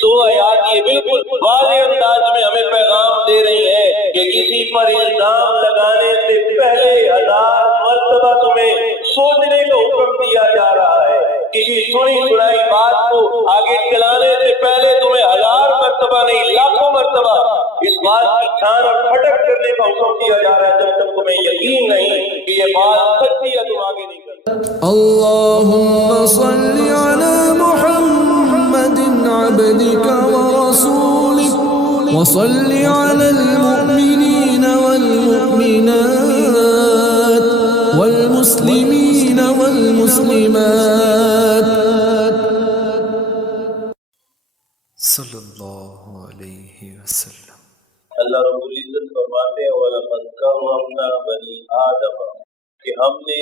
تو آیات یہ بالکل واضح انداز میں ہمیں پیغام دے رہی ہے کہ کسی پر الزام لگانے سے پہلے 1000 مرتبہ تمہیں سوچنے کا حکم دیا جا رہا ہے. کسی سنی سنائی بات کو آگے چلانے سے پہلے تمہیں 1000 مرتبہ نہیں لاکھوں مرتبہ اس بات کی چھان اور پھٹک کرنے کا حکم دیا جا رہا ہے جب تک تمہیں یقین نہیں کہ یہ بات سچی ہے تم آگے نہیں کرتے. اللهم صل على محمد عبدك ورسولك وصل على المؤمنين والمؤمنات والمسلمين والمسلمات صلی اللہ علیہ وسلم. اللہ رب العزت فرماتے ہیں وَلَقَدْ كَرَّمْنَا بَنِي آدَمَ کہ ہم نے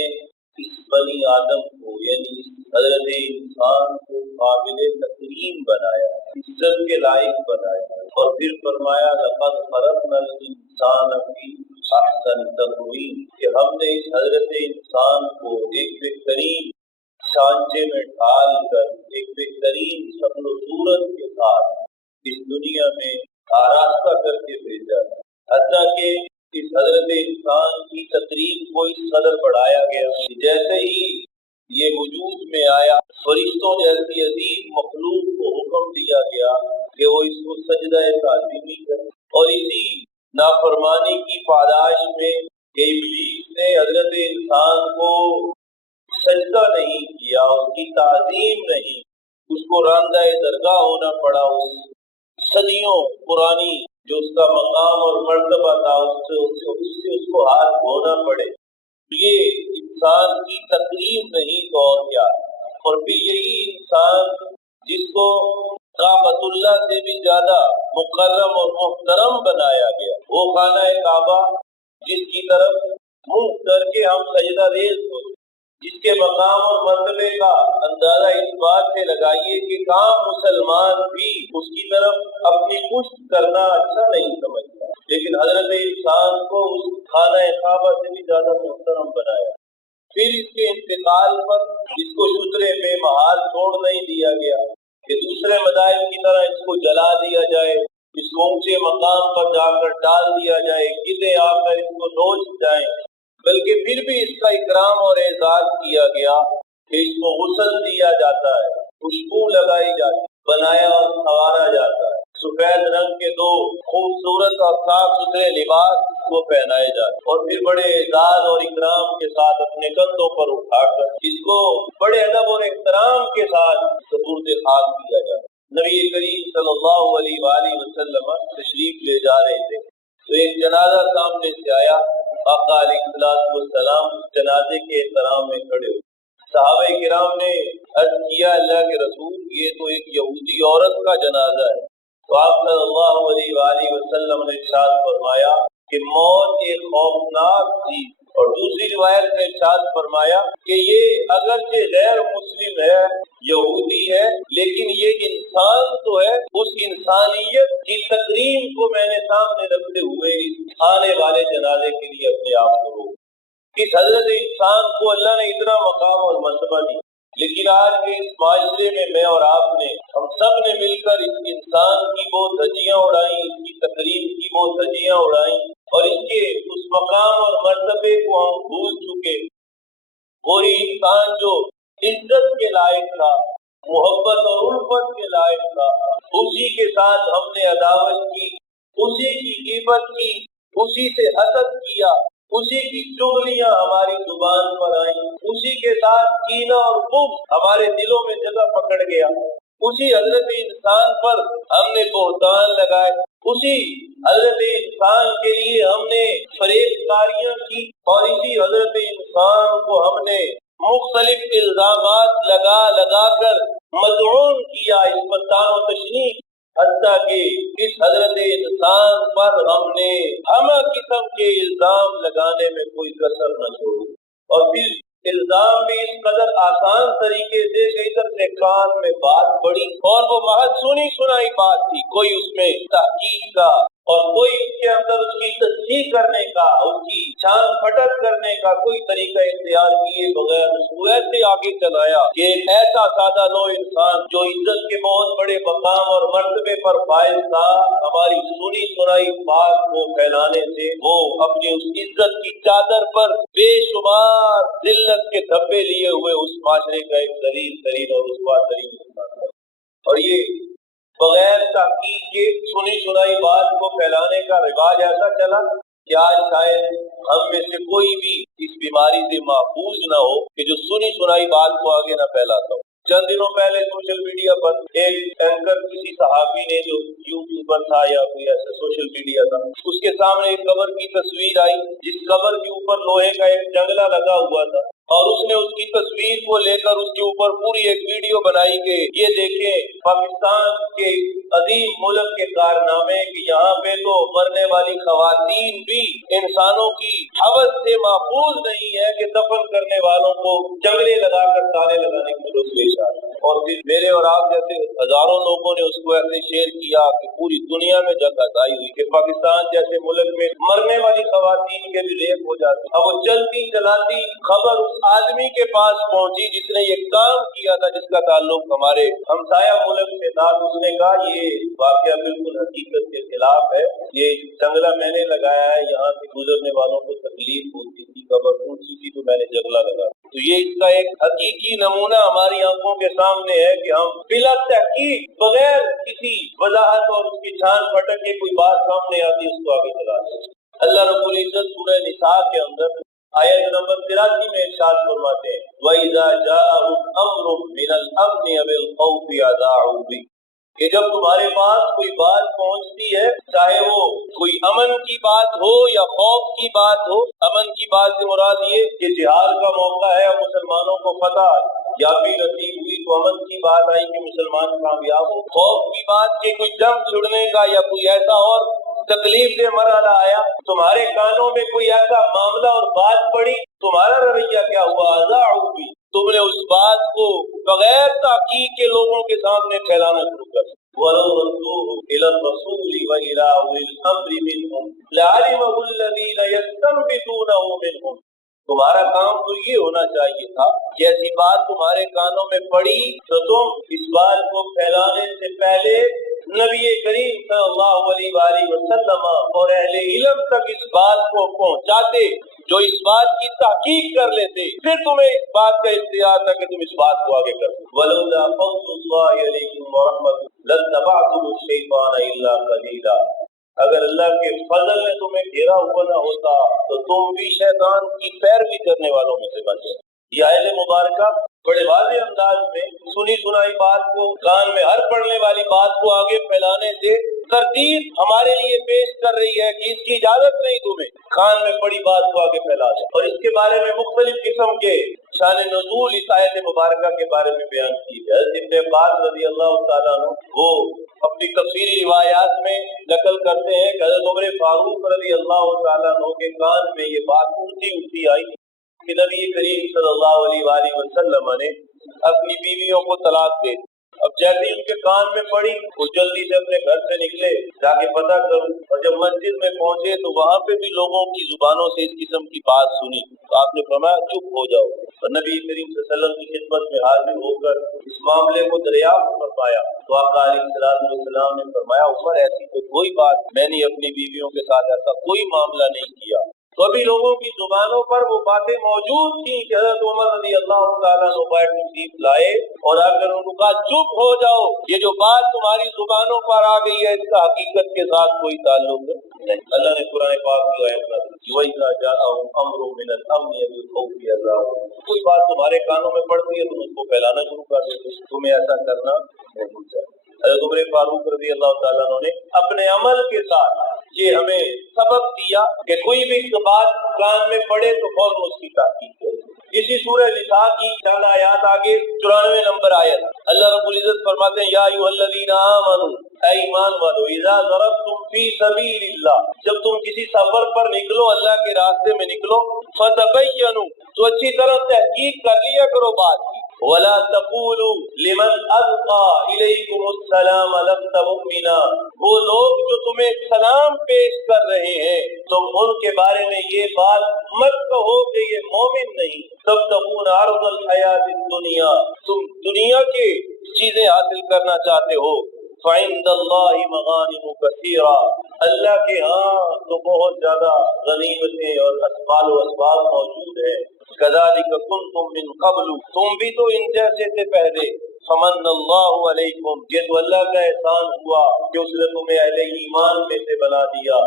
اس بنی آدم کو یعنی حضرت انسان کو قابل تکریم بنایا، عزت کے لائق بنایا. اور پھر فرمایا لَقَدْ خَلَقْنَا الْإِنسَانَ فِي أَحْسَنِ تَقْوِيمٍ کہ ہم نے اس حضرت انسان کو ایک بہترین سانچے میں ڈھال کر ایک بہترین شکل و صورت کے ساتھ اس دنیا میں آراستہ کر کے بھیجا. حتیٰ کہ اس حضرت انسان کی تقریب کو اس قدر بڑھایا گیا کہ جیسے ہی یہ وجود میں آیا فرشتوں جیسی عظیم مخلوق کو حکم دیا گیا کہ وہ اس کو سجدہ تعظیمی کرے. اور اسی نافرمانی کی پاداش میں کہ ابلیس نے حضرت انسان کو سجدہ نہیں کیا، اس کی تعظیم نہیں، اس کو راندہ درگاہ ہونا پڑا. اس صدیوں پرانی جو اس کا مقام اور مرتبہ تھا اس سے اس کو ہاتھ دھونا پڑے. یہ انسان کی تقریب نہیں تو اور کیا. اور پھر یہی انسان جس کو کعبۃ اللہ سے بھی زیادہ مکرم اور محترم بنایا گیا، وہ خانہ کعبہ جس کی طرف منہ کر کے ہم سجدہ ریز ہوتے، جس کے مقام اور مرتبے کا اندازہ اس بات سے لگائیے کہ کام مسلمان بھی اس کی طرف اپنی پشت کرنا اچھا نہیں سمجھتا، لیکن حضرت انسان کو اس خانہ کعبہ سے بھی زیادہ محترم بنایا. پھر اس کے انتقال پر اس کو شترے بے مہار چھوڑ نہیں دیا گیا کہ دوسرے مذاہب کی طرح اس کو جلا دیا جائے، اس کو اونچے مقام پر جا کر ڈال دیا جائے، گدے آ کر اس کو نوچ جائیں، بلکہ پھر بھی اس کا اکرام اور اعزاز کیا گیا کہ اس کو غسل دیا جاتا ہے، خوشبو لگائی جاتی ہے، بنایا اور سنوارا جاتا ہے، سفید رنگ کے 2 خوبصورت اور صاف ستھرے لباس کو پہنائے جاتے ہیں، اور پھر بڑے اعزاز اور اکرام کے ساتھ اپنے کندھوں پر اٹھا کر اس کو بڑے ادب اور احترام کے ساتھ سپرد خاک کیا جاتا ہے. نبی کریم صلی اللہ علیہ وآلہ وسلم تشریف لے جا رہے تھے تو ایک جنازہ سامنے سے آیا. آقا علیہ السلام جنازے کے احترام میں کھڑے ہوئے. صحابہ کرام نے عرض کیا اللہ کے رسول یہ تو ایک یہودی عورت کا جنازہ ہے. تو آپ صلی اللہ علیہ وآلہ وسلم نے ارشاد فرمایا کہ موت ایک خوفناک چیز، اور دوسری روایت میں ارشاد فرمایا کہ یہ اگرچہ غیر مسلم ہے، یہودی ہے، لیکن یہ انسان تو ہے. اس انسانیت کی تقریم کو میں نے سامنے رکھتے ہوئے آنے والے جنازے کے لیے اپنے آپ کو روک. اس حضرت انسان کو اللہ نے اتنا مقام اور مرتبہ دی، لیکن آج کے اس معاشرے میں میں اور آپ نے ہم سب نے مل کر اس انسان کی بہت دھجیاں اڑائیں، اس کی تقریم کی بہت دھجیاں اڑائیں، اور اس کے اس مقام اور مرتبے کو ہم بھول چکے. وہی انسان جو عزت کے لائق تھا، محبت اور الفت کے لائق تھا، اسی کے ساتھ ہم نے عداوت کی، اسی کی غیبت کی، اسی سے حسد کیا، اسی کی چغلیاں ہماری زبان پر آئیں، اسی کے ساتھ کینہ اور بغض ہمارے دلوں میں جگہ پکڑ گیا. اسی حضرت انسان پر ہم نے بہتان لگائے، اسی حضرت انسان کے لیے ہم نے فریب کاریاں کی، اور اسی حضرت انسان کو ہم نے مختلف الزامات لگا لگا کر مدعون کیا، اس پر تان و تشنیع، حتیٰ کہ اس حضرت انسان پر ہم نے ہر قسم کے الزام لگانے میں کوئی کسر نہ چھوڑی. اور پھر الزام بھی اس قدر آسان طریقے سے ادھر سے کان میں بات پڑی، اور وہ محض سنی سنائی بات تھی، کوئی اس میں تحقیق کا اور کوئی اس کے اندر اس کی تصحیح کرنے کا، اس کی چھان پھٹک کرنے کا کوئی طریقہ اختیار کیے بغیر اس کو ایسے آگے چلایا کہ ایک ایسا سادہ لو انسان جو عزت کے بہت بڑے مقام اور مرتبے پر فائز تھا، ہماری سنی سنائی بات کو پھیلانے سے وہ اپنی اس عزت کی چادر پر بے شمار ذلت کے دھبے لیے ہوئے اس معاشرے کا ایک ذلیل ترین اور رسوا ترین انسان تھا۔ اور یہ بغیر تحقیق کے سنی سنائی بات کو پھیلانے کا رواج ایسا چلا کہ آج شاید ہم میں سے کوئی بھی اس بیماری سے محفوظ نہ ہو کہ جو سنی سنائی بات کو آگے نہ پھیلاتا ہو۔ چند دنوں پہلے سوشل میڈیا پر ایک اینکر کسی صحابی نے جو یوٹیوبر تھا یا کوئی ایسا سوشل میڈیا تھا، اس کے سامنے ایک قبر کی تصویر آئی جس قبر کے اوپر لوہے کا ایک جنگلہ لگا ہوا تھا، اور اس نے اس کی تصویر کو لے کر اس کے اوپر پوری ایک ویڈیو بنائی کہ یہ دیکھیں پاکستان کے عظیم ملک کے کارنامے کہ یہاں پہ تو مرنے والی خواتین بھی انسانوں کی حوث سے محفوظ نہیں ہے کہ دفن کرنے والوں کو جنگلے لگا کر تالے لگانے کی ضرورت پیش آئی۔ اور پھر میرے اور آپ جیسے ہزاروں لوگوں نے اس کو ایسے شیئر کیا کہ پوری دنیا میں جگہ آئی ہوئی کہ پاکستان جیسے ملک میں مرنے والی خواتین کے بھی ریپ ہو جاتے۔ اب وہ چلتی چلاتی خبر اس آدمی کے پاس پہنچی جس نے یہ کام کیا تھا، جس کا تعلق ہمارے ہمسایہ ملک سے تھا۔ اس نے کہا یہ واقعہ بالکل حقیقت کے خلاف ہے، یہ جنگلہ میں نے لگایا ہے، یہاں سے گزرنے والوں کو تکلیف ہوتی تھی، خبر پہنچی تھی تو میں نے جنگلہ لگا۔ تو یہ اس کا ایک حقیقی نمونہ ہماری آنکھوں کے سامنے ہے کہ ہم بلا تحقیق بغیر کسی وضاحت اور اس کی چھان پھٹک کے کوئی بات سامنے آتی اس کو آگے چلاتے ہیں۔ اللہ رب العزت سورہ نساء کے اندر آیت نمبر 83 میں ارشاد فرماتے ہیں وَإِذَا جَاءَهُمْ أَمْرٌ مِّنَ الْأَمْنِ أَوِ الْخَوْفِ أَذَاعُوا بِهِ، کہ جب تمہارے پاس کوئی بات پہنچتی ہے، چاہے وہ کوئی امن کی بات ہو یا خوف کی بات ہو، امن کی بات سے مراد یہ کہ جہاد کا موقع ہے اور مسلمانوں کو فتح یا بھی نصیب ہوئی تو امن کی بات آئی کہ مسلمان کامیاب ہو، خوف کی بات کہ کوئی جنگ چھڑنے کا یا کوئی ایسا اور تکلیف دہ مرحلہ آیا، تمہارے کانوں میں کوئی ایسا معاملہ اور بات پڑی، تمہارا رویہ کیا ہوا؟ اذاعوا بہ، تم نے اس بات کو بغیر تحقیق کے لوگوں کے سامنے پھیلانا شروع کر دیا۔ وَلَوْ رَدُّوهُ إِلَى الرَّسُولِ وَإِلَى أُولِي الْأَمْرِ مِنْهُمْ لَعَلِمَهُ الَّذِينَ يَسْتَنبِطُونَهُ مِنْهُمْ، تمہارا کام تو یہ ہونا چاہیے تھا کہ ایسی بات تمہارے کانوں میں پڑی تو تم اس بات کو پھیلانے سے پہلے نبی کریم صلی اللہ علیہ وآلہ وسلم اور اہل علم تک اس بات کو پہنچاتے جو اس بات کی تحقیق کر لیتے، پھر تمہیں اس بات کا اختیار تھا کہ تم اس بات کو آگے کرو۔ وَلَوْلَا فَضْلُ اللَّهِ عَلَيْكُمْ وَرَحْمَتُهُ لَاتَّبَعْتُمُ الشَّيْطَانَ إِلَّا قَلِيلًا، اگر اللہ کے فضل نے تمہیں گھیرا ہوا نہ ہوتا تو تم بھی شیطان کی پیروی کرنے والوں میں سے بن جائے۔ یہ آیت مبارکہ بڑے واضح انداز میں سنی سنائی بات کو، کان میں ہر پڑنے والی بات کو آگے پھیلانے سے ترتیب ہمارے لیے پیش کر رہی ہے کہ اس کی اجازت نہیں تمہیں کان میں پڑی بات کو آگے پھیلا دے۔ اور اس کے بارے میں مختلف قسم کے شان نزول اس آیت مبارکہ کے بارے میں بیان کی ہے۔ ابن عباس رضی اللہ تعالیٰ عنہ وہ اپنی تفسیری روایات میں نقل کرتے ہیں کہ حضرت عمر فاروق رضی اللہ تعالیٰ عنہ کے کان میں یہ بات اڑتی آئی کہ نبی کریم صلی اللہ علیہ وآلہ وسلم نے اپنی بیویوں کو طلاق دے۔ اب جیسے ان کے کان میں پڑی وہ جلدی سے اپنے گھر سے نکلے جا کے پتہ کروں، اور جب مسجد میں پہنچے تو وہاں پہ بھی لوگوں کی زبانوں سے اس قسم کی بات سنی تو آپ نے فرمایا چپ ہو جاؤ، اور نبی کریم صلی اللہ علیہ وسلم کی خدمت میں حاضر ہو کر اس معاملے کو دریافت فرمایا تو آقا علیہ السلام نے فرمایا عمر ایسی تو کوئی بات، میں نے اپنی بیویوں کے ساتھ ایسا کوئی معاملہ نہیں کیا۔ تو ابھی لوگوں کی زبانوں پر وہ باتیں موجود تھیں کہ حضرت عمر رضی اللہ تعالیٰ عنہ بیٹھ تشریف لائے اور اگر ان کو کہا چپ ہو جاؤ، یہ جو بات تمہاری زبانوں پر آ گئی ہے اس کا حقیقت کے ساتھ کوئی تعلق نہیں۔ اللہ نے قرآن پاک کی آیت نازل وَإِذَا جَاءَهُمْ أَمْرٌ مِّنَ الْأَمْنِ أَوِ الْخَوْفِ أَذَاعُوا، کوئی بات تمہارے کانوں میں پڑتی ہے تم اس کو پھیلانا شروع کر دیتے، تمہیں ایسا کرنا نہیں چاہیے۔ حضرت عمر فاروق رضی اللہ تعالیٰ عنہ نے اپنے عمل کے ساتھ یہ ہمیں سبق دیا کہ کوئی بھی بات کان میں پڑے تو فوراً اس کی تحقیق کرو۔ اسی سورہ نساء کی چند آیات آگے 94 نمبر آیت اللہ رب العزت فرماتے ہیں یا ایھا الذین آمنوا، اے ایمان والو، اذا ضربتم فی سبیل اللہ، جب تم کسی سفر پر نکلو، اللہ کے راستے میں نکلو، فتبینوا، تو اچھی طرح تحقیق کر لیا کرو بات کی، ولا تقولوا لمن القى اليكم السلام لست مؤمنا، وہ لوگ جو تمہیں سلام پیش کر رہے ہیں تم ان کے بارے میں یہ بات مت کہو کہ یہ مومن نہیں۔ تبتغون عرض الحیات الدنیا، تم دنیا کی چیزیں حاصل کرنا چاہتے ہو۔ فعند اللہ مغانم کثیرہ، اللہ کے ہاں تو بہت زیادہ غنیمتیں اور اسباب و اسباب موجود ہیں۔ کذالک کنتم من قبل، تم بھی تو ان جیسے تھے پہلے۔ فمن اللہ علیکم، یہ تو اللہ کا احسان ہوا کہ اس نے تمہیں اہل ایمان میں سے بنا دیا۔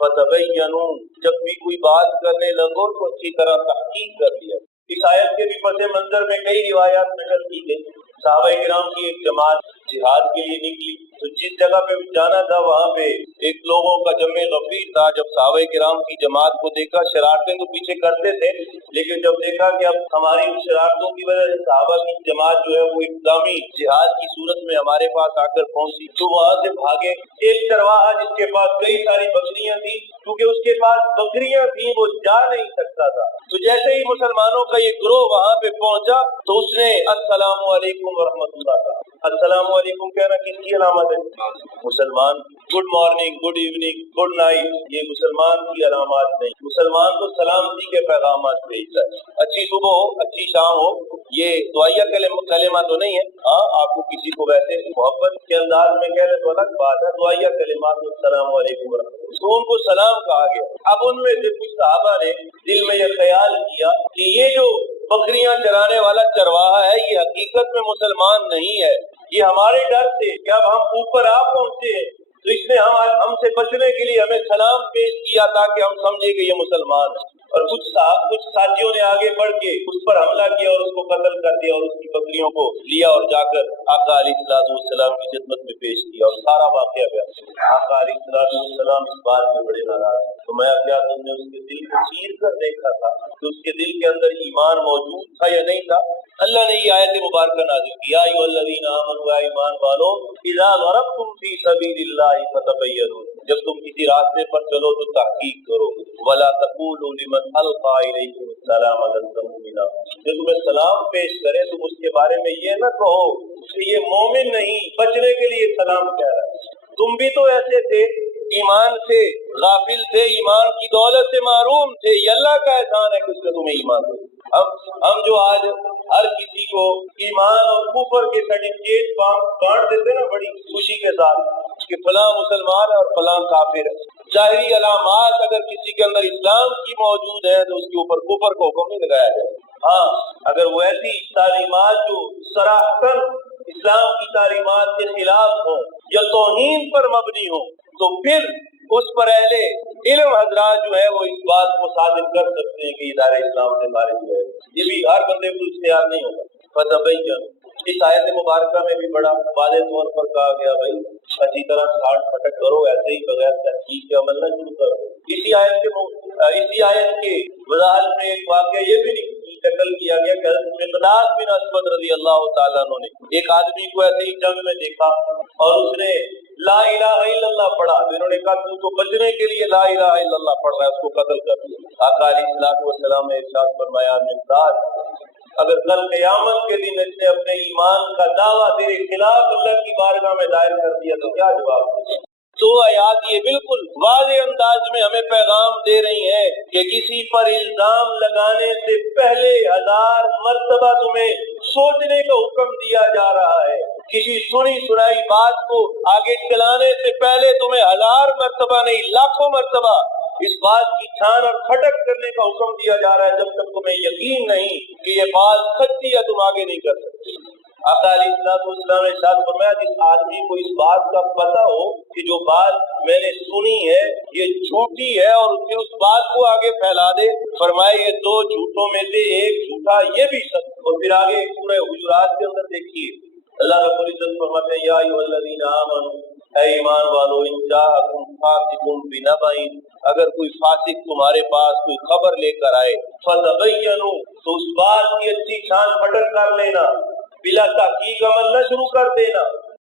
فتبینوا، جب بھی کوئی بات کرنے لگو تو اچھی طرح تحقیق کر لیا۔ اس آیت کے بھی پس منظر میں کئی روایات نقل کی گئی۔ صحابہ کرام کی ایک جماعت جہاد کے لیے نکلی تو جس جگہ پہ جانا تھا وہاں پہ ایک لوگوں کا جمع غفیر تھا۔ جب صحابہ کرام کی جماعت کو دیکھا، شرارتیں تو پیچھے کرتے تھے لیکن جب دیکھا کہ اب ہماری ان شرارتوں کی وجہ سے صحابہ کی جماعت جو ہے وہ اقدامی جہاد کی صورت میں ہمارے پاس آ کر پہنچی تو وہاں سے بھاگے۔ ایک چرواہا جس کے پاس کئی ساری بکریاں تھیں، کیونکہ اس کے پاس بکریاں تھیں وہ جا نہیں سکتا تھا، تو جیسے ہی مسلمانوں کا یہ گروہ وہاں پہ پہنچا تو اس نے السلام علیکم ورحمۃ اللہ کہا۔ السلام علیکم کہنا کس کی علامت ہے؟ مسلمان good morning, good evening, good night, یہ مسلمان کی علامات نہیں۔ مسلمان کو سلامتی کے پیغامات بھیجتا ہے۔ اچھی صبح ہو، اچھی شام ہو، یہ دعائیہ کلمہ تو نہیں ہے۔ ہاں آپ کو کسی کو ویسے محبت کے انداز میں کہہ لیں تو الگ بات ہے، دعائیہ کلمات السلام علیکم ورحمۃ اللہ، تو ان کو سلام کہا گیا۔ اب ان میں سے کچھ صحابہ نے دل میں یہ خیال کیا کہ یہ جو بکریاں چرانے والا چرواہا ہے یہ حقیقت میں مسلمان نہیں ہے، یہ ہمارے ڈر سے کہ اب ہم اوپر آ پہنچے تو اس نے ہم سے بچنے کے لیے ہمیں سلام پیش کیا تاکہ ہم سمجھے کہ یہ مسلمان ہے۔ اور کچھ ساتھیوں نے آگے بڑھ کے اس پر حملہ کیا اور اس کو قتل کر دیا اور اس کی بکریوں کو لیا اور جا کر آقا علیہ السلام کی خدمت میں پیش کیا اور سارا واقعہ بیان۔ آقا علیہ السلام اس بات میں بڑے ناراض، تو میں کیا تم نے اس کے دل کو چیر کر دیکھا تھا کہ اس کے دل کے اندر ایمان موجود تھا یا نہیں تھا؟ اللہ نے یہ آیت مبارکہ نازل کی، یا ایھا الذین آمنوا، ایمان والو، اذا ضربتم فی سبیل اللہ فتبینوا، جب تم کسی راستے پر چلو تو تحقیق کرو۔ ولا تقولوا لمن القى الیکم السلام لست مؤمنا، جب تمہیں سلام پیش کرے تم اس کے بارے میں یہ نہ کہو کہ یہ مومن نہیں، بچنے کے لیے سلام کہہ رہا ہے۔ تم بھی تو ایسے تھے، ایمان سے غافل تھے، ایمان کی دولت سے محروم تھے، یہ اللہ کا احسان ہے کہ اس نے تمہیں ایمان دیا۔ ہم جو آج ہر کسی کو ایمان اور کفر کے سرٹیفکیٹ بانٹ دیتے نا بڑی خوشی کے ساتھ کہ فلاں مسلمان ہے اور فلاں کافر ہے، ظاہری علامات اگر کسی کے اندر اسلام کی موجود ہے تو اس کے اوپر کفر کو حکم نہیں لگایا جائے۔ ہاں اگر وہ ایسی تعلیمات جو صراحتاً اسلام کی تعلیمات کے خلاف ہوں یا توہین پر مبنی ہوں تو پھر اس پر اہل علم حضرات جو ہے وہ اس بات کو ثابت کر سکتے ہیں کہ ادارہ اسلام سے خارج ہے۔ یہ بھی ہر بندے کو اختیار نہیں ہوگا۔ فتبین، اس آیت مبارکہ میں بھی بڑا واضح طور پر کہا گیا بھائی اچھی طرح ساٹھ پھٹک کرو، ایسے ہی بغیر تحقیق کے عمل نہ شروع کرو۔ اسی آیت کے وضاحت میں ایک واقعہ یہ بھی نقل کیا گیا کہ حضرت مقداد بن اسود رضی اللہ تعالیٰ عنہ نے ایک آدمی کو ایسے ہی جنگ میں دیکھا اور اس نے لا الہ الا اللہ پڑھا، تو انہوں نے کہا تو بچنے کے لیے لا الہ الا اللہ پڑھ رہا ہے، اس کو قتل کر دیا۔ آقا علیہ السلام نے ارشاد فرمایا مقداد، اگر کل قیامت کے دن اس نے اپنے ایمان کا دعویٰ تیرے خلاف اللہ کی بارگاہ میں دائر کر دیا تو کیا جواب دے؟ تو آیات یہ بالکل واضح انداز میں ہمیں پیغام دے رہی ہیں کہ کسی پر الزام لگانے سے پہلے 1000 مرتبہ تمہیں سوچنے کا حکم دیا جا رہا ہے۔ کسی سنی سنائی بات کو آگے چلانے سے پہلے تمہیں 1000 مرتبہ نہیں، لاکھوں مرتبہ اس بات کی چھان اور کھٹک کرنے کا حکم دیا جا رہا ہے جب تک تمہیں یقین نہیں کہ یہ بات سچی ہے، تم آگے نہیں کر سکتے۔ آقا علیہ السلام نے ارشاد فرمایا جس آدمی کو اس بات کا پتہ ہو کہ جو بات میں نے سنی ہے یہ جھوٹی ہے اور پھر اس بات کو آگے پھیلا دے، فرمایا یہ 2 جھوٹوں میں سے ایک جھوٹا یہ بھی سچ۔ اور پھر آگے سورہ حجرات کے اندر دیکھیے اللہ رب العزت فرماتے ہیں یا ایھا الذین آمنوا، اے ایمان والو، ان جاءکم فاسق بنبأ، اگر کوئی فاسق تمہارے پاس کوئی خبر لے کر آئے، فتبینوا، تو اس بات کی اچھی چھان پھٹک کر لینا، بلا تحقیق عمل نہ شروع کر دینا۔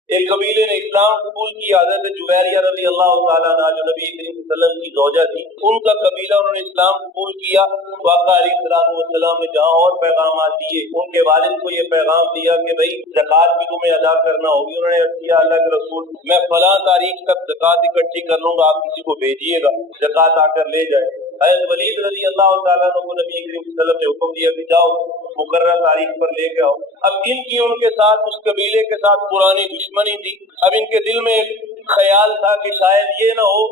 ایک قبیلے نے اسلام قبول قبول کیا حضرت جویریہ رضی اللہ تعالیٰ عنہ جو نبی کریم صلی اللہ علیہ وسلم کی زوجہ تھی، ان کا قبیلہ انہوں نے اسلام قبول کیا۔ آقا علیہ السلام نے جہاں اور پیغامات دیے، ان کے والد کو یہ پیغام دیا کہ بھئی زکوٰۃ بھی تمہیں ادا کرنا ہوگی۔ انہوں نے کیا اللہ کے رسول میں فلاں تاریخ تک زکوٰۃ اکٹھی کر لوں گا، آپ کسی کو بھیجیے گا زکوٰۃ آ کر لے جائے۔ حضرت ولید رضی اللہ تعالیٰ عنہ کو نبی کریم صلی اللہ علیہ وسلم نے حکم دیا کہ جاؤ مقررہ تاریخ پر لے کے آؤ۔ اب ان کی ان کے ساتھ، اس قبیلے کے ساتھ پرانی دشمنی تھی۔ اب ان کے دل میں ایک خیال تھا کہ شاید یہ نہ ہو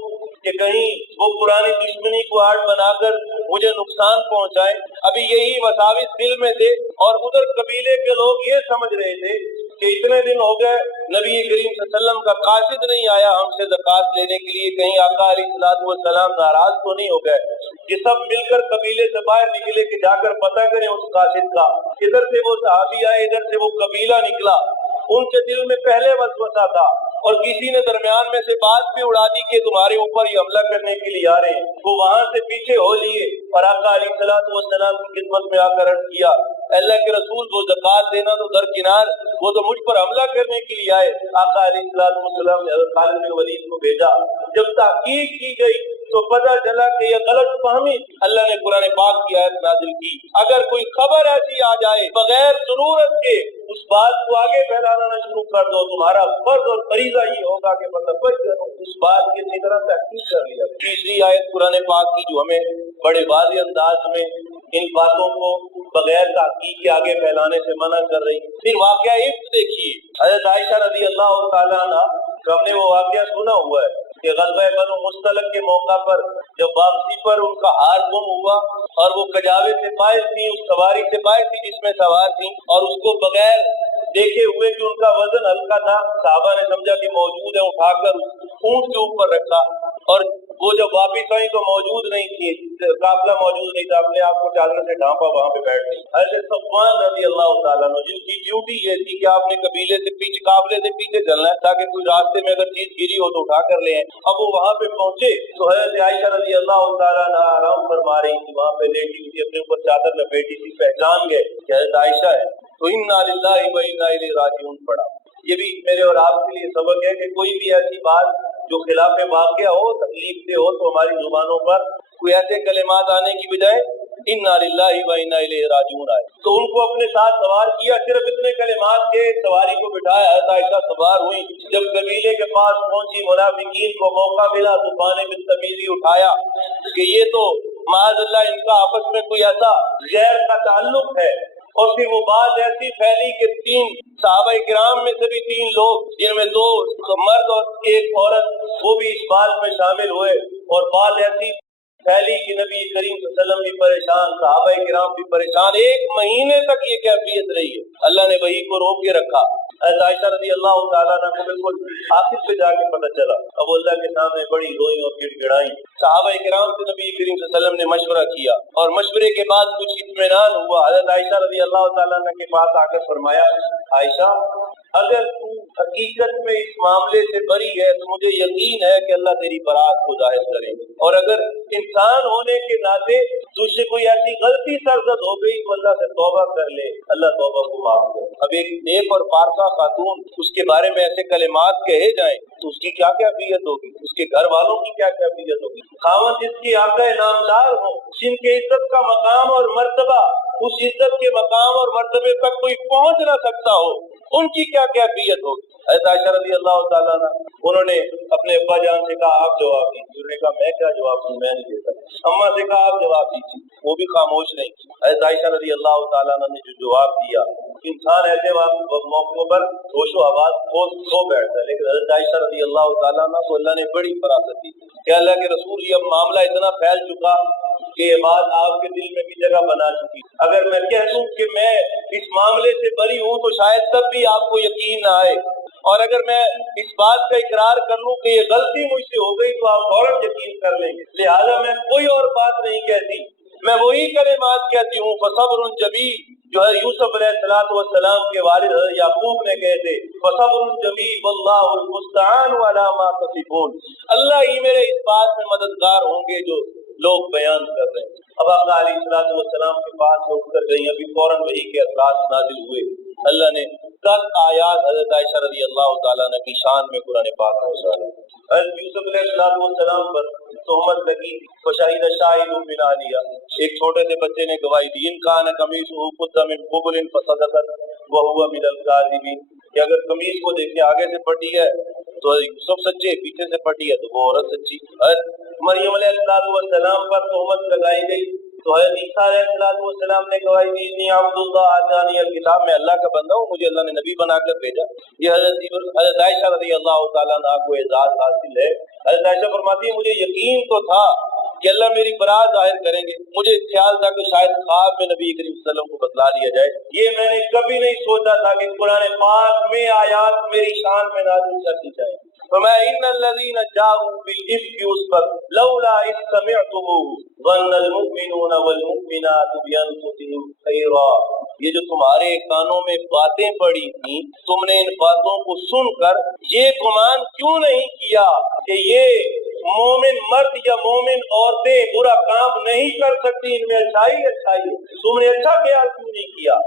کہ کہیں وہ پرانی دشمنی کو آڑ بنا کر مجھے نقصان پہنچائیں۔ ابھی یہی وساوس دل میں تھے، اور ادھر قبیلے کے لوگ یہ سمجھ رہے تھے کہ اتنے دن ہو گئے نبی کریم صلی اللہ علیہ وسلم کا قاصد نہیں آیا ہم سے زکوٰۃ لینے کے لیے، کہیں آقا علیہ السلام ناراض تو نہیں ہو گئے۔ یہ سب مل کر قبیلے سے باہر نکلے کہ جا کر پتہ کریں اس قاصد کا۔ ادھر سے وہ صحابی آئے، ادھر سے وہ قبیلہ نکلا۔ ان کے دل میں پہلے وسوسہ تھا، اور کسی نے درمیان میں سے بات بھی اڑا دی کہ تمہارے اوپر یہ حملہ کرنے کے لیے آ رہے ہیں۔ وہ وہاں سے پیچھے ہو لیے اور آقا علیہ السلام کی خدمت میں آ کر عرض کیا، اللہ کے رسول وہ زکوٰۃ دینا تو درکنار، وہ تو مجھ پر حملہ کرنے کے لیے آئے۔ آقا علیہ السلام نے حضرت خالد بن ولید کو بھیجا۔ جب تحقیق کی گئی تو پتہ چلا کہ یہ غلط فہمی، اللہ نے قرآن پاک کی آیت نازل کی، اگر کوئی خبر ایسی آ جائے بغیر ضرورت کے اس بات کو آگے پھیلانا نہ شروع کر دو، تمہارا فرض اور فریضہ یہ ہوگا کہ اس بات کی اچھی طرح تحقیق کر لیا۔ تیسری آیت قرآن پاک کی جو ہمیں بڑے واضح انداز میں ان باتوں کو بغیر تحقیق کے آگے پھیلانے سے منع کر رہی۔ پھر واقعہ ایک دیکھیے، حضرت عائشہ رضی اللہ تعالیٰ عنہ، ہم نے وہ واقعہ سنا ہوا ہے کہ غزوہ بنو مصطلق کے موقع پر جب واپسی پر ان کا ہار گم ہوا اور وہ کجاوے سے پائے تھی، اس سواری سے پائے تھی جس میں سوار تھی، اور اس کو بغیر دیکھے ہوئے کہ ان کا وزن ہلکا تھا، صحابہ نے سمجھا کہ موجود ہے، اٹھا کر اونٹ کے اوپر رکھا، اور وہ جب واپس آئی تو موجود نہیں تھی، قافلہ موجود نہیں تھا، اپنے آپ کو چادر سے ڈھانپا، وہاں پہ بیٹھ گئی۔ حضرت صفوان رضی اللہ تعالیٰ عنہ جن کی ڈیوٹی یہ تھی کہ آپ نے قبیلے سے پیچھے، قافلے سے پیچھے چلنا ہے تاکہ کوئی راستے میں اگر چیز گری ہو تو اٹھا کر لے، اب وہ وہاں پہ پہنچے تو حضرت عائشہ رضی اللہ تعالیٰ عنہ آرام فرما رہی تھی، وہاں پہ لیٹی ہوئی اپنے اوپر چادر لپیٹی تھی، پہچان گئے کہ حضرت عائشہ ہے، تو انا للہ و انا الیہ راجعون پڑھا۔ یہ بھی میرے اور آپ کے لیے سبق ہے کہ کوئی بھی ایسی بات جو خلاف واقعہ ہو، تکلیف سے ہو، تو ہماری زبانوں پر کوئی ایسے کلمات آنے کی بجائے انا للہ و انا الیہ راجعون آئے۔ تو ان کو اپنے ساتھ سوار کیا، صرف اتنے کلمات کے سواری کو بٹھایا، حضرت عائشہ سوار ہوئی۔ جب قبیلے کے پاس پہنچی، منافقین کو موقع ملا تو پانے بالتمیزی اٹھایا کہ یہ تو معاذ اللہ ان کا آپس میں کوئی ایسا غیر کا تعلق ہے، اور پھر وہ بات ایسی پھیلی کہ 3 صحابہ کرام میں سے بھی 3 لوگ، جن میں 2 مرد اور 1 عورت، وہ بھی اس بات میں شامل ہوئے، اور بات ایسی پھیلی کہ نبی کریم صلی اللہ علیہ وسلم بھی پریشان، صحابہ کرام بھی پریشان۔ 1 مہینے تک یہ کیفیت رہی ہے، اللہ نے وحی کو روک کے رکھا۔ حضرت عائشہ رضی اللہ تعالیٰ عنہ کو بالکل آخر پہ جا کے پتہ چلا، اب اللہ کے سامنے بڑی روئی اور گڑ گڑائیں۔ صحابہ کرام سے نبی کریم صلی اللہ علیہ وسلم نے مشورہ کیا، اور مشورے کے بعد کچھ اطمینان ہوا۔ حضرت عائشہ رضی اللہ تعالیٰ عنہ کے پاس آ کر فرمایا، عائشہ اگر تو حقیقت میں اس معاملے سے بری ہے تو مجھے یقین ہے کہ اللہ تیری برات کو ظاہر کرے گا، اور اگر انسان ہونے کے ناطے تجھ سے کوئی ایسی غلطی سرزد ہو گئی تو اللہ سے توبہ کر لے، اللہ توبہ کو معاف کرے۔ اب ایک نیک اور پارسا خاتون، اس کے بارے میں ایسے کلمات کہے جائیں تو اس کی کیا کیفیت ہوگی، اس کے گھر والوں کی کیا کیفیت ہوگی۔ خاوند جس کی آقا نامدار ہو، جن کے عزت کا مقام اور مرتبہ، اس عزت کے مقام اور مرتبے تک کوئی پہنچ نہ سکتا ہو، ان کی کیا کیفیت ہوگی۔ حضرت عائشہ رضی اللہ تعالیٰ عنہ، انہوں نے اپنے ابا جان سے کہا آپ جواب دیجیے، انہوں نے کہا میں کیا جواب دوں، میں نہیں دے سکتا۔ اماں سے کہا آپ جواب دیجیے، وہ بھی خاموش نہیں۔ حضرت عائشہ رضی اللہ تعالیٰ عنہ نے جو جواب دیا، انسان ایسے موقعوں پر ہوش و حواس کھو بیٹھتا ہے، لیکن حضرت عائشہ رضی اللہ تعالیٰ عنہ کو اللہ نے بڑی فراست دی کہ اللہ کے رسول یہ اب معاملہ اتنا پھیل چکا کہ یہ بات آپ کے دل میں بھی جگہ بنا چکی، اگر میں کہہ دوں کہ میں اس معاملے سے بری ہوں تو شاید تب بھی آپ کو یقین نہ آئے، اور اگر میں اس بات کا اقرار کر لوں کہ یہ غلطی مجھ سے ہو گئی تو آپ فوراً یقین کر لیں گے، لہٰذا میں کوئی اور بات نہیں کہتی، میں وہی کلمات کہتی ہوں، فصبر جمیل، جو ہے یوسف علیہ السلام کے والد حضرت یعقوب نے کہے تھے، فصبر جمیل واللہ المستعان علی ما تصفون، اللہ ہی میرے اس بات میں مددگار ہوں گے جو لوگ بیان کر رہے ہیں۔ اب آقا علیہ السلام کے پاس اٹھ کر گئی، ابھی فوراً وحی کے اثرات نازل ہوئے، اللہ نے 10 آیات حضرت عائشہ رضی اللہ تعالیٰ عنہ کی شان میں قرآن پاک میں اتارے۔ حضرت یوسف علیہ السلام پر تہمت لگی، فشہد شاہد من اہلہا، ایک چھوٹے سے بچے نے گواہی دی، ان کان قمیصہ قد من قبل فصدقت وہو من الکاذبین، کہ اگر قمیص کو دیکھیں آگے سے پھٹی ہے تو یوسف سچے، پیچھے سے پھٹی ہے تو وہ عورت سچی۔ مریم علیہ السلام پر تہمت لگائی گئی تو حضرت عیسیٰ علیہ السلام نے گواہی دی، انی عبد اللہ آتانی الکتاب، میں اللہ کا بندہ ہوں، مجھے اللہ نے نبی بنا کر بھیجا۔ یہ حضرت عائشہ رضی اللہ تعالیٰ عنہ کو اعزاز حاصل ہے۔ حضرت عائشہ فرماتی ہے مجھے یقین تو تھا کہ اللہ میری برات ظاہر کریں گے، مجھے خیال تھا کہ شاید خواب میں نبی کریم صلی اللہ علیہ وسلم کو بتلا دیا جائے، یہ میں نے کبھی نہیں سوچا تھا کہ قرآن پاک میں آیات میری شان میں نازل کر دی جائیں۔ فرمایا ان الذین جاءوا بالافک، اس پر لولا اذ سمعتموہ ظن المؤمنون والمؤمنات بانفسہم خیرا، یہ جو تمہارے کانوں میں باتیں پڑی تھیں، تم نے ان باتوں کو سن کر یہ گمان کیوں نہیں کیا کہ یہ مومن مرد یا مومن عورتیں برا کام نہیں کر سکتی، ان میں اچھائی ہے، تم نے اچھا خیال کیوں نہیں کیا؟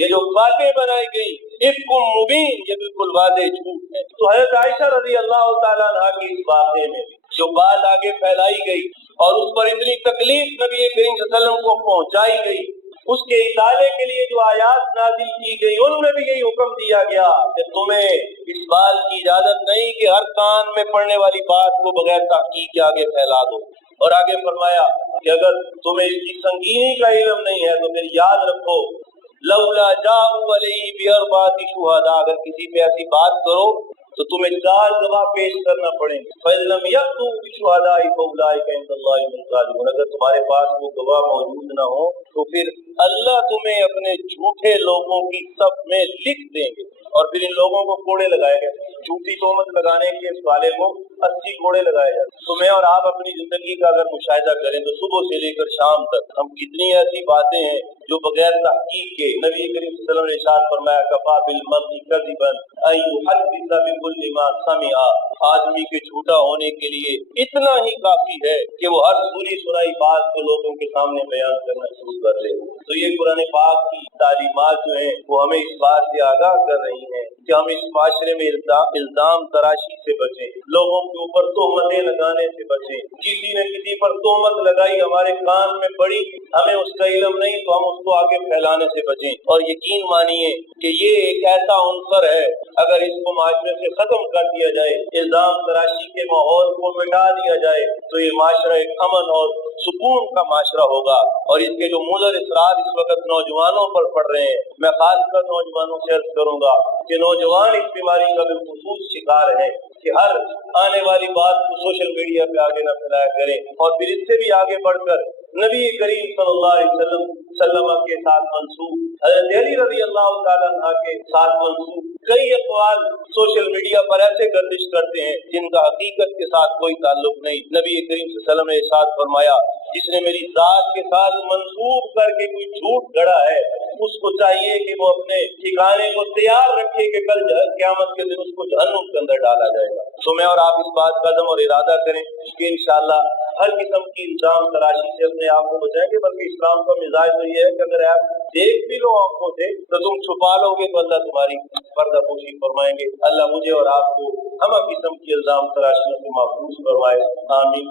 یہ جو باتیں بنائی گئی افک مبین، یہ بالکل واضح جھوٹ ہے۔ تو حضرت عائشہ رضی اللہ تعالیٰ عنہ کی اس واقعے میں جو بات آگے پھیلائی گئی اور اس پر اتنی تکلیف نبی کریم صلی اللہ علیہ وسلم کو پہنچائی گئی، اس کے ازالے کے لیے جو آیات نازل کی گئی ان میں بھی یہی حکم دیا گیا کہ تمہیں اس بات کی اجازت نہیں کہ ہر کان میں پڑنے والی بات کو بغیر تحقیق کے آگے پھیلا دو۔ اور آگے فرمایا کہ اگر تمہیں اس کی سنگینی کا علم نہیں ہے تو پھر یاد رکھو لولا جاءوا علیہ باربعۃ شہداء، اگر کسی پہ ایسی بات کرو تو تمہیں 4 گواہ پیش کرنا پڑیں گے، فإن لم يأتوا بشهداء فأولئک عند الله هم الكاذبون، اگر تمہارے پاس وہ گواہ موجود نہ ہو تو پھر اللہ تمہیں اپنے جھوٹے لوگوں کی صف میں لکھ دیں گے۔ اور پھر ان لوگوں کو کوڑے لگائے گئے، جھوٹی تہمت لگانے کے اس والے کو 80 کوڑے لگائے جائے۔ تو میں اور آپ اپنی زندگی کا اگر مشاہدہ کریں تو صبح سے لے کر شام تک ہم کتنی ایسی باتیں ہیں جو بغیر تحقیق کے، نبی کریم صلی اللہ علیہ وسلم نے ارشاد فرمایا کفا بالمرء کذبا ان یحدث بكل ما سمع، آدمی کے جھوٹا ہونے کے لیے اتنا ہی کافی ہے کہ وہ ہر سنی سنائی بات کو لوگوں کے سامنے بیان کرنا شروع کر دے۔ تو یہ قرآن پاک کی تعلیمات جو ہیں وہ ہمیں اس بات سے آگاہ کر رہی ہیں کہ ہم اس معاشرے میں الزام تراشی سے بچیں، لوگوں کے اوپر تہمتیں لگانے سے بچیں۔ کسی نے کسی پر تہمت لگائی، ہمارے کان میں پڑی، ہمیں اس کا علم نہیں تو ہم اس کو آگے پھیلانے سے بچیں۔ اور یقین مانیے کہ یہ ایک ایسا عنصر ہے، اگر اس کو معاشرے سے ختم کر دیا جائے، الزام تراشی کے ماحول کو مٹا دیا جائے تو یہ معاشرہ ایک امن اور سکون کا معاشرہ ہوگا۔ اور اس کے جو مضر اثرات اس وقت نوجوانوں پر پڑ رہے ہیں، میں خاص کر نوجوانوں سے عرض کروں گا کہ نوجوان اس بیماری کا بالخصوص شکار ہیں کہ ہر آنے والی بات کو سوشل میڈیا پہ آگے نہ پھیلایا کریں، اور پھر اس سے بھی آگے بڑھ کر نبی کریم صلی اللہ علیہ وسلم کے ساتھ منسوب، حضرت علی رضی اللہ تعالیٰ عنہ کے ساتھ منسوب کئی اقوال سوشل میڈیا پر ایسے گردش کرتے ہیں جن کا حقیقت کے ساتھ کوئی تعلق نہیں۔ نبی کریم صلی اللہ علیہ وسلم نے ارشاد فرمایا جس نے میری ذات کے ساتھ منسوب کر کے کوئی جھوٹ گڑا ہے اس کو چاہیے کہ وہ اپنے ٹھکانے کو تیار رکھے کہ کل قیامت کے دن اس کو جہنم کے اندر ڈالا جائے گا۔ تو میں اور آپ اس بات کا عزم اور ارادہ کریں کہ انشاءاللہ ہر قسم کی الزام تراشی سے اپنے آپ کو بچائیں گے، بلکہ اسلام کا مزاج تو یہ ہے کہ اگر آپ دیکھ بھی لو آنکھوں سے تو تم چھپا لو گے تو اللہ تمہاری پردہ پوشی فرمائیں گے۔ اللہ مجھے اور آپ کو ہر قسم کی الزام تراشیوں سے محفوظ فرمائے، آمین۔